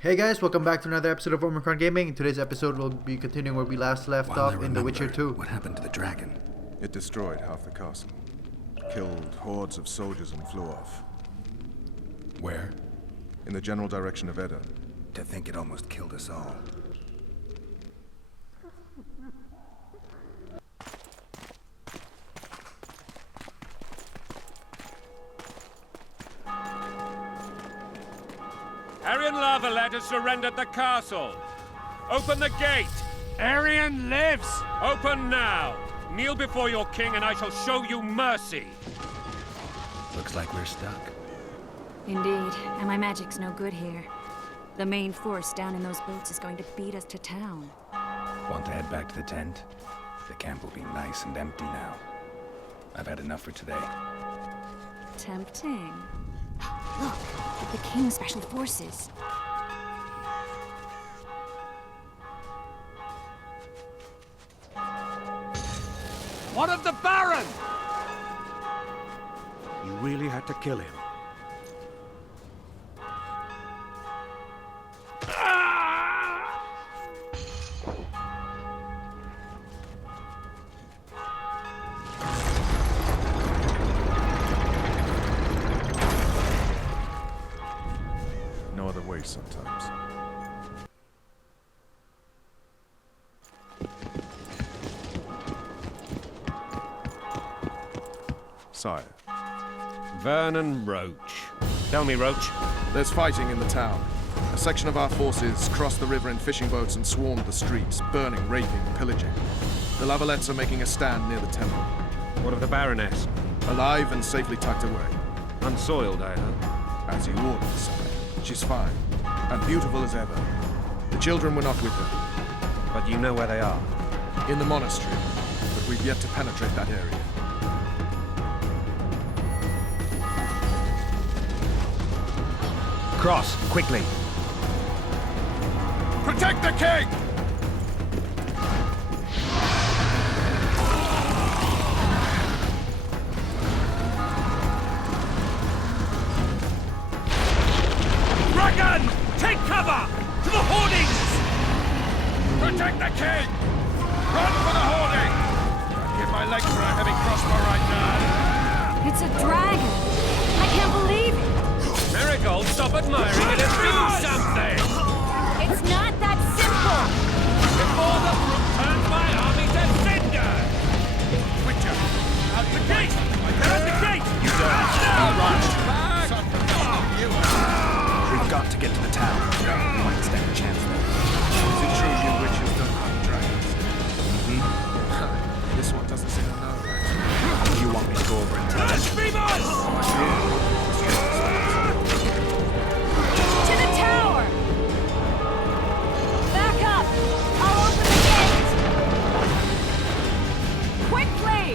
Hey guys, welcome back to another episode of OmicronGaming. In today's episode, we'll be continuing where we last left off in The Witcher 2. What happened to the dragon? It destroyed half the castle. Killed hordes of soldiers and flew off. Where? In the general direction of Edda. To think it almost killed us all. Aryan Lavalette has surrendered the castle. Open the gate. Aryan lives. Open now. Kneel before your king and I shall show you mercy. Looks like we're stuck. Indeed, and my magic's no good here. The main force down in those boats is going to beat us to town. Want to head back to the tent? The camp will be nice and empty now. I've had enough for today. Tempting. Look, the King's Special Forces. What of the Baron? You really had to kill him. No other way sometimes. Sire. Vernon Roach. Tell me, Roach. There's fighting in the town. A section of our forces crossed the river in fishing boats and swarmed the streets, burning, raping, pillaging. The Lavalettes are making a stand near the temple. What of the Baroness? Alive and safely tucked away. Unsoiled, I hope. As you ordered, sire. She's fine. And beautiful as ever. The children were not with her. But you know where they are. In the monastery. But we've yet to penetrate that area. Cross, quickly. Protect the king! Dragon! Take cover! To the hoardings! Protect the king! Run for the hoarding! I'd give my leg for a heavy crossbow right now. It's a dragon! I can't believe it! Marigold, stop admiring it and do something! It's not that simple! Before the brook turns my army to cinder! Witcher! Out the gate! Get out the gate! You don't! We've got to get to the town. We might stand a chance there. Is it true you witches don't hunt dragons? This one doesn't seem to know that. You want me to go over and tell them? To the tower! Back up! I'll open the gate! Quickly!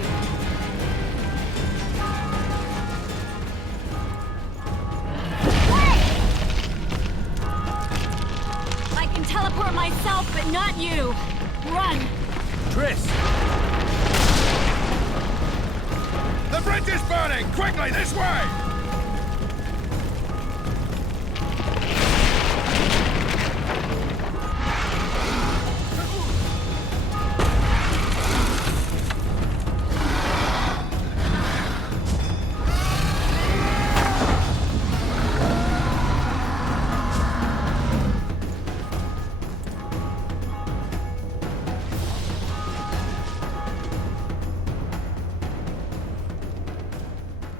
Wait! I can teleport myself, but not you. Run! Triss! The bridge is burning! Quickly, this way!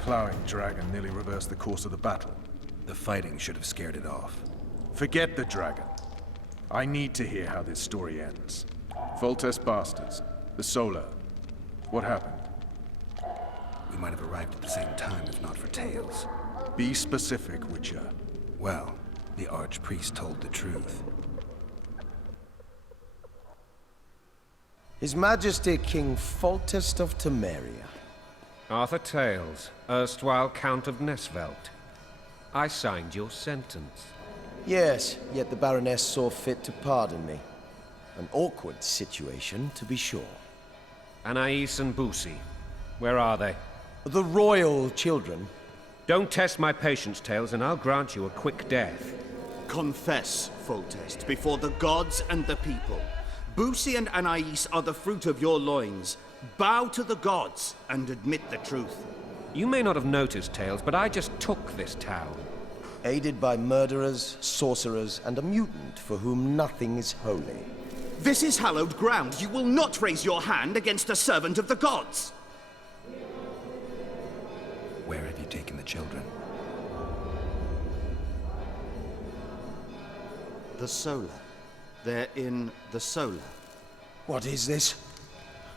Plowing dragon nearly reversed the course of the battle. The fighting should have scared it off. Forget the dragon. I need to hear how this story ends. Foltest Bastards, the Solar. What happened? We might have arrived at the same time if not for Tales. Be specific, Witcher. Well, the Archpriest told the truth. His Majesty King Foltest of Temeria. Arthur Tales, erstwhile Count of Nesvelt. I signed your sentence. Yes, yet the Baroness saw fit to pardon me. An awkward situation, to be sure. Anais and Boosie, where are they? The royal children. Don't test my patience, Tales, and I'll grant you a quick death. Confess, Foltest, before the gods and the people. Busi and Anais are the fruit of your loins. Bow to the gods and admit the truth. You may not have noticed, Tails, but I just took this town. Aided by murderers, sorcerers, and a mutant for whom nothing is holy. This is hallowed ground. You will not raise your hand against a servant of the gods. Where have you taken the children? The Solar. They're in the Solar. What is this?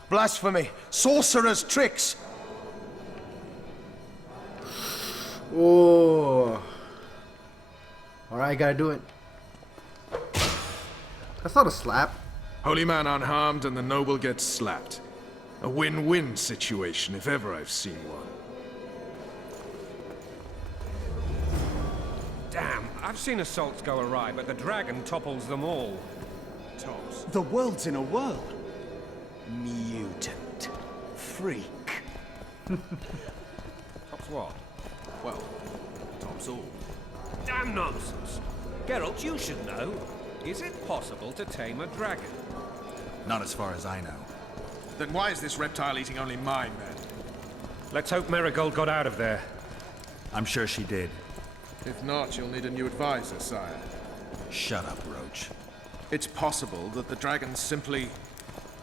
Blasphemy! Sorcerer's tricks! Oh. Alright, gotta do it. That's not a slap. Holy man unharmed and the noble gets slapped. A win-win situation, if ever I've seen one. Damn, I've seen assaults go awry, but the dragon topples them all. Tops. The world's in a whirl. Mutant. Freak. Tops what? Well, tops all. Damn nonsense! Geralt, you should know. Is it possible to tame a dragon? Not as far as I know. Then why is this reptile eating only mine, then? Let's hope Marigold got out of there. I'm sure she did. If not, you'll need a new advisor, sire. Shut up, Roach. It's possible that the dragon simply...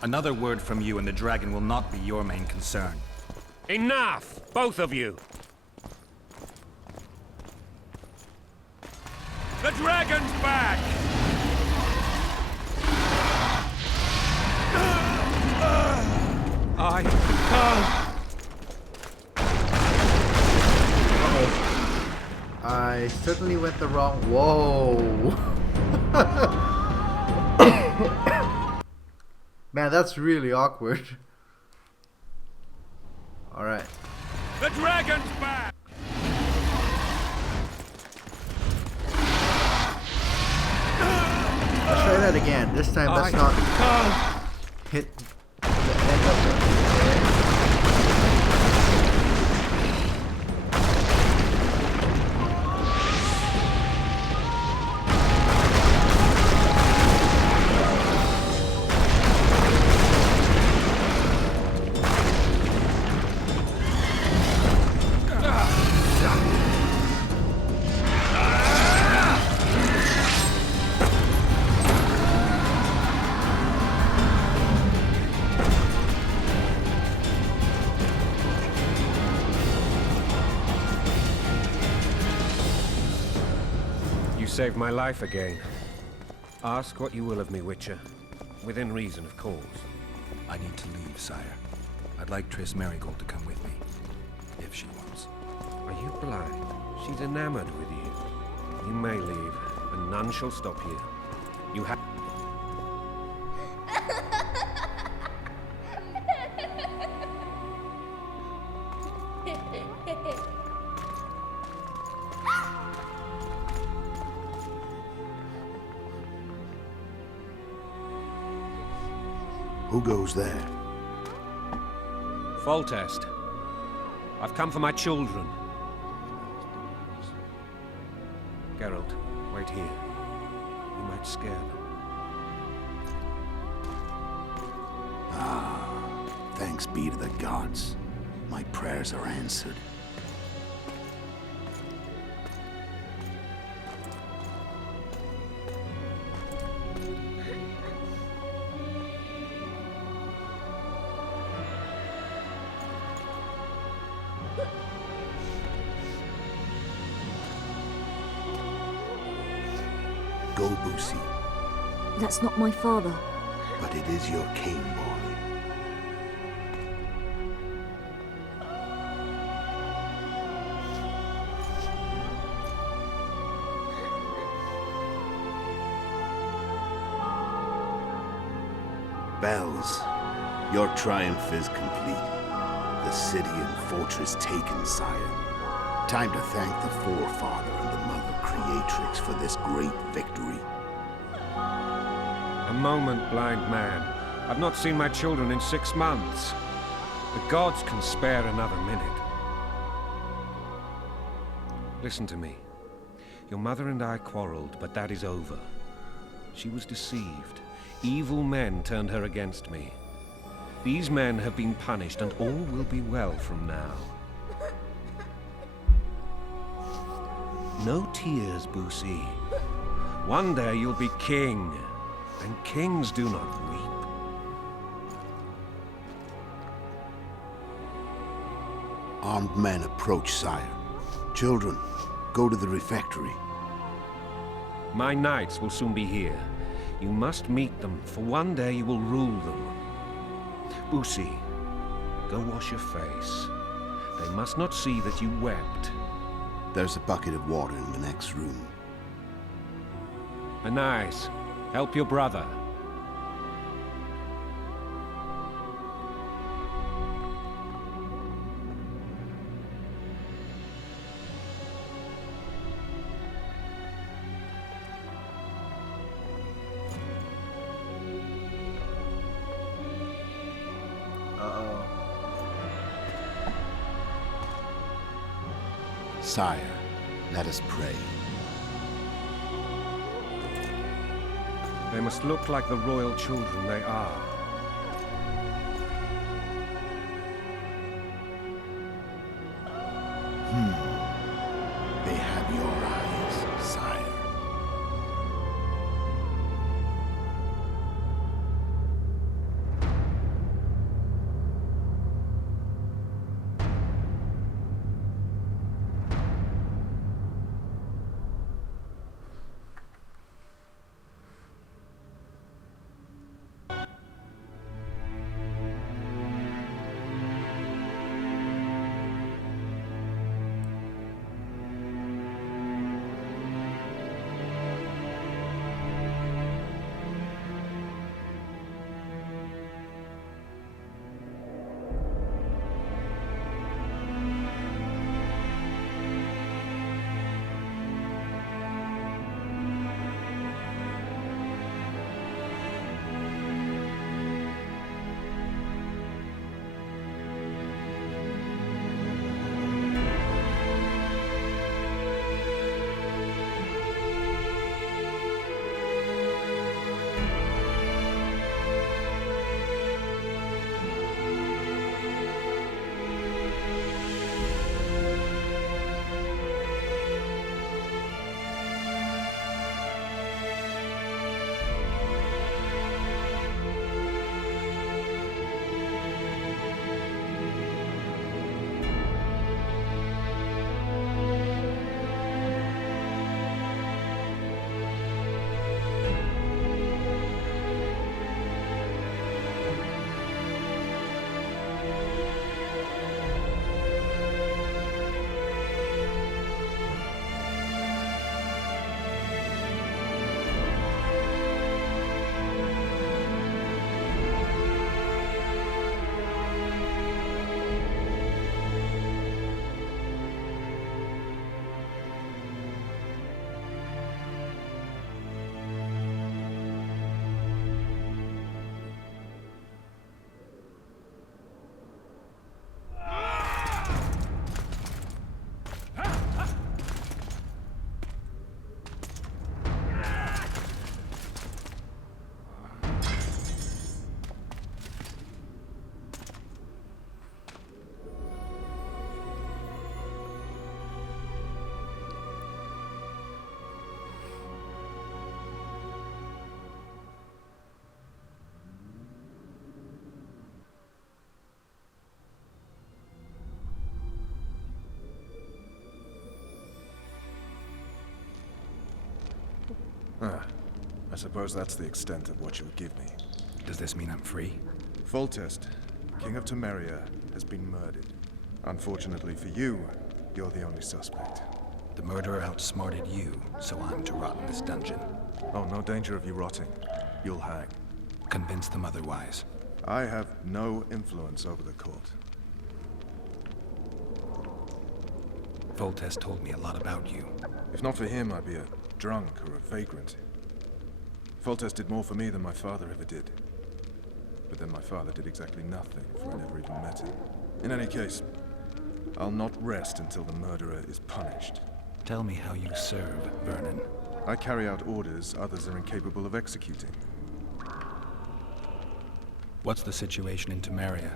Another word from you and the dragon will not be your main concern. Enough! Both of you! The dragon's back! I certainly went the wrong. Whoa. Man, that's really awkward. Alright. The dragon's back! Let's try that again. This time, let's not hit the end of it. Saved my life again. Ask what you will of me, Witcher. Within reason, of course. I need to leave, sire. I'd like Triss Marigold to come with me. If she wants. Are you blind? She's enamored with you. You may leave, and none shall stop you. You have... Who goes there? Foltest. I've come for my children. Geralt, wait here. You might scare them. Thanks be to the gods. My prayers are answered. Go, Busi, That's not my father. but it is your king, boy. Bells, your triumph is complete. The city and fortress taken, sire. Time to thank the Forefather and the Mother Creatrix for this great victory. A moment, blind man. I've not seen my children in 6 months. The gods can spare another minute. Listen to me. Your mother and I quarreled, but that is over. She was deceived. Evil men turned her against me. These men have been punished, and all will be well from now. No tears, Boosie. One day you'll be king, and kings do not weep. Armed men approach, sire. Children, go to the refectory. My knights will soon be here. You must meet them, for one day you will rule them. Boosie, go wash your face. They must not see that you wept. There's a bucket of water in the next room. Anais, help your brother. Sire, let us pray. They must look like the royal children they are. They have your eyes, sire. I suppose that's the extent of what you'll give me. Does this mean I'm free? Foltest, King of Temeria, has been murdered. Unfortunately for you, you're the only suspect. The murderer outsmarted you, so I'm to rot in this dungeon. Oh, no danger of you rotting. You'll hang. Convince them otherwise. I have no influence over the court. Foltest told me a lot about you. If not for him, I'd be a drunk or a vagrant. Foltest did more for me than my father ever did. But then my father did exactly nothing, for I never even met him. In any case, I'll not rest until the murderer is punished. Tell me how you serve, Vernon. I carry out orders others are incapable of executing. What's the situation in Temeria?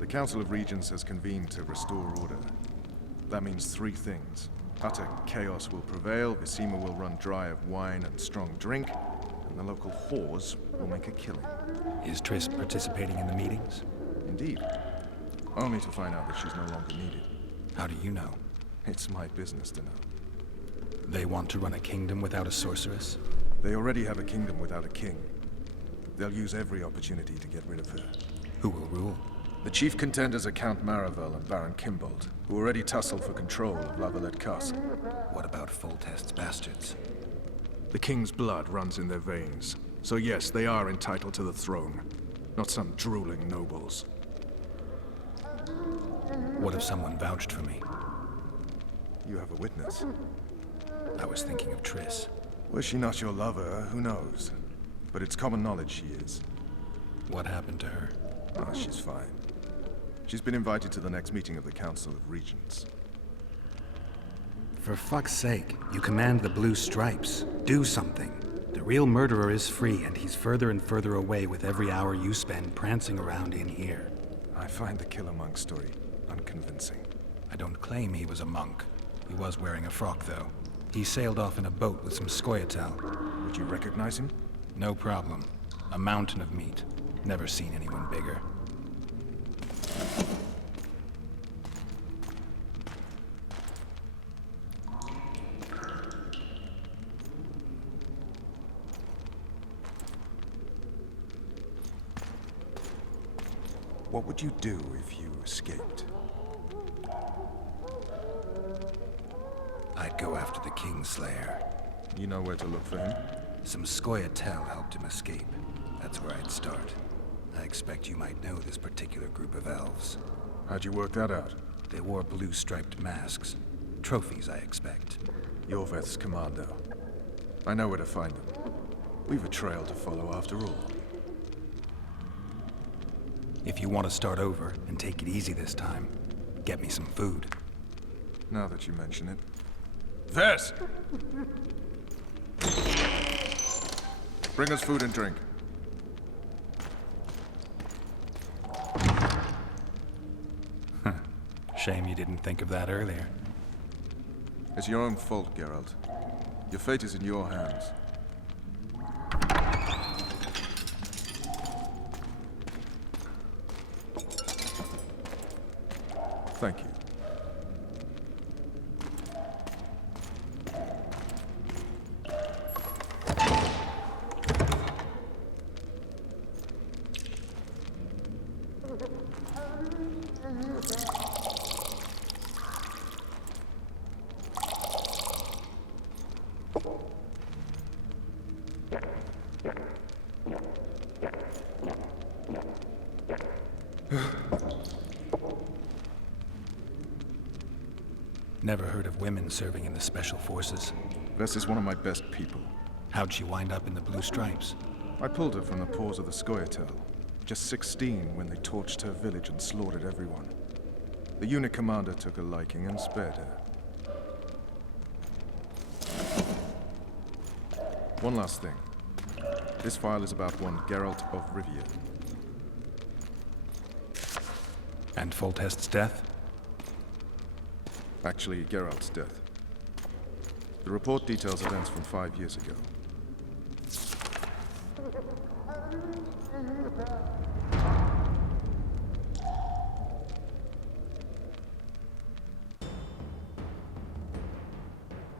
The Council of Regents has convened to restore order. That means three things. Utter chaos will prevail, Visima will run dry of wine and strong drink, and the local whores will make a killing. Is Triss participating in the meetings? Indeed. Only to find out that she's no longer needed. How do you know? It's my business to know. They want to run a kingdom without a sorceress? They already have a kingdom without a king. They'll use every opportunity to get rid of her. Who will rule? The chief contenders are Count Maravel and Baron Kimbold, who already tussle for control of La Valette Castle. What about Foltest's bastards? The king's blood runs in their veins, so yes, they are entitled to the throne. Not some drooling nobles. What if someone vouched for me? You have a witness. I was thinking of Triss. Was she not your lover? Who knows? But it's common knowledge she is. What happened to her? Ah, she's fine. She's been invited to the next meeting of the Council of Regents. For fuck's sake, you command the Blue Stripes. Do something. The real murderer is free, and he's further and further away with every hour you spend prancing around in here. I find the Killer Monk story unconvincing. I don't claim he was a monk. He was wearing a frock, though. He sailed off in a boat with some Scoia'tael. Would you recognize him? No problem. A mountain of meat. Never seen anyone bigger. What would you do if you escaped? I'd go after the Kingslayer. You know where to look for him? Some Scoia'tael helped him escape. That's where I'd start. I expect you might know this particular group of elves. How'd you work that out? They wore blue-striped masks. Trophies, I expect. Yorveth's commando. I know where to find them. We've a trail to follow after all. If you want to start over and take it easy this time, get me some food. Now that you mention it. Vess! Bring us food and drink. Shame you didn't think of that earlier. It's your own fault, Geralt. Your fate is in your hands. Thank you. Never heard of women serving in the Special Forces. Vess is one of my best people. How'd she wind up in the Blue Stripes? I pulled her from the paws of the Scoia'tael. Just 16 when they torched her village and slaughtered everyone. The unit commander took a liking and spared her. One last thing. This file is about one Geralt of Rivia. And Foltest's death? Actually, Geralt's death. The report details events from 5 years ago.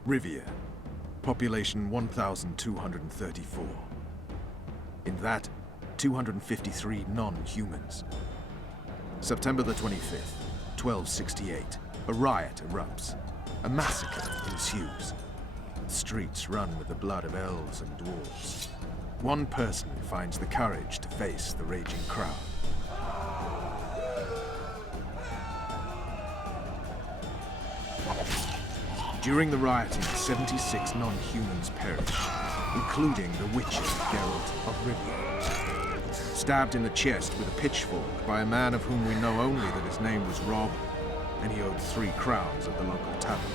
Rivia. Population 1,234. In that, 253 non-humans. September the 25th, 1268. A riot erupts. A massacre ensues. The streets run with the blood of elves and dwarves. One person finds the courage to face the raging crowd. During the rioting, 76 non-humans perish, including the Witcher Geralt of Rivia. Stabbed in the chest with a pitchfork by a man of whom we know only that his name was Rob, and he owed 3 crowns at the local tavern.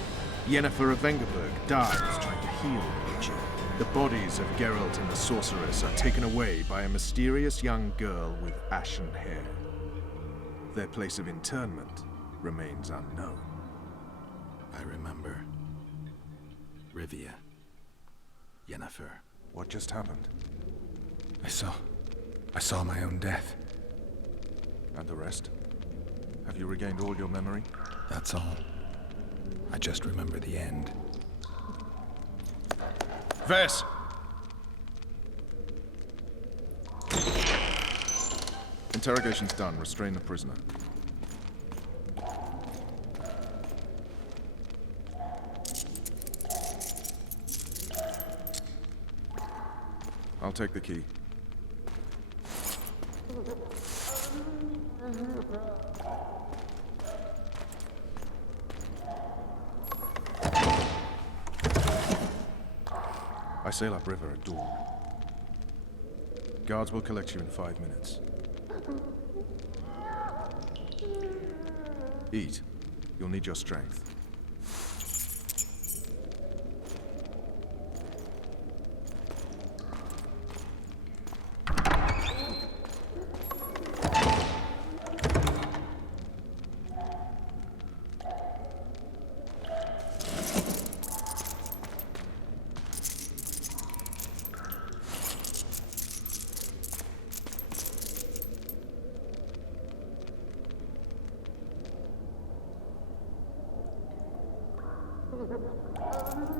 Yennefer of Vengerberg dies trying to heal the Legion. The bodies of Geralt and the Sorceress are taken away by a mysterious young girl with ashen hair. Their place of internment remains unknown. I remember. Rivia. Yennefer. What just happened? I saw my own death. And the rest? Have you regained all your memory? That's all. I just remember the end. Vess! Interrogation's done. Restrain the prisoner. I'll take the key. I sail upriver at dawn. Guards will collect you in 5 minutes. Eat. You'll need your strength.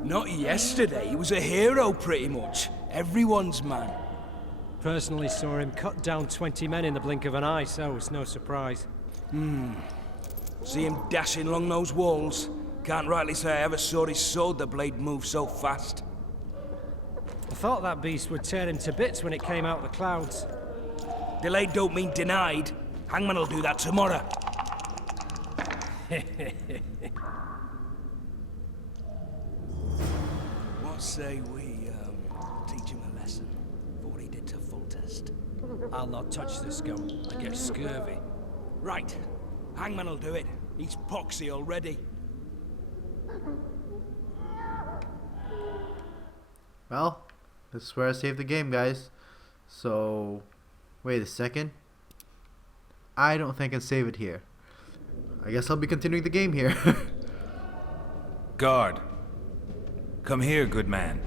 Not yesterday. He was a hero, pretty much. Everyone's man. Personally saw him cut down 20 men in the blink of an eye, so it's no surprise. See him dashing along those walls. Can't rightly say I ever saw his sword the blade move so fast. I thought that beast would tear him to bits when it came out of the clouds. Delayed don't mean denied. Hangman'll do that tomorrow. What say we, teach him a lesson for what he did to Foltest? I'll not touch the scum. I get scurvy. Right. Hangman'll do it. He's poxy already. Well, this is where I saved the game, guys. So, wait a second. I don't think I can save it here. I guess I'll be continuing the game here. Guard. Come here, good man.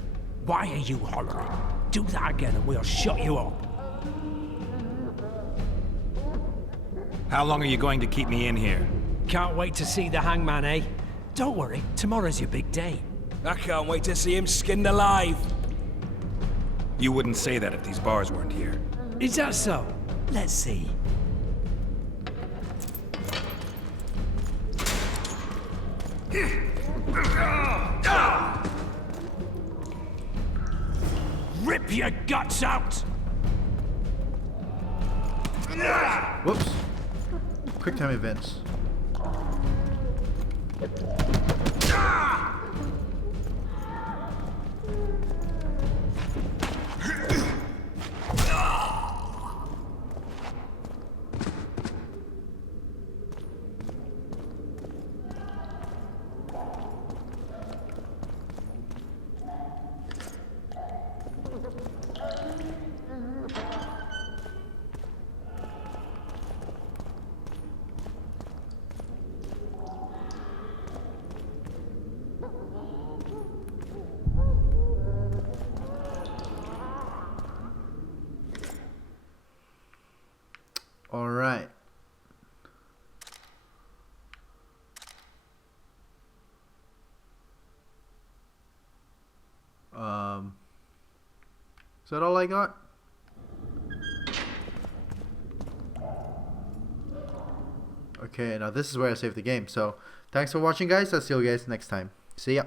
Why are you hollering? Do that again and we'll shut you up. How long are you going to keep me in here? Can't wait to see the hangman, eh? Don't worry, tomorrow's your big day. I can't wait to see him skinned alive. You wouldn't say that if these bars weren't here. Is that so? Let's see. Rip your guts out! Whoops. Quick time events. All right. Is that all I got? Okay, now this is where I save the game. So, thanks for watching, guys. I'll see you guys next time. See ya.